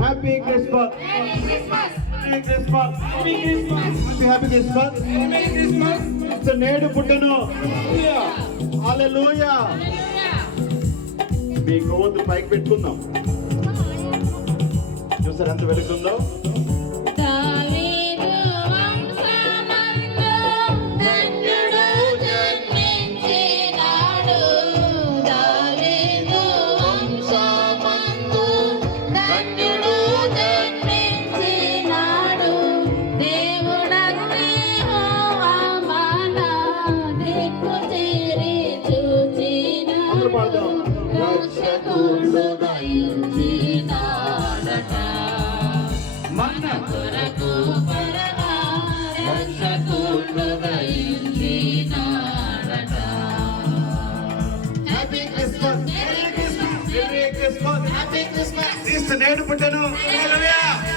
Happy Christmas. Happy Christmas. నేడు పుట్టెను. హల్లెలూయా. మీ గోవద్దు పైకి పెట్టుకుందాం. చూసారు ఎంత వెలుగుందో. నేడు పుట్టెను. హల్లెలూయా.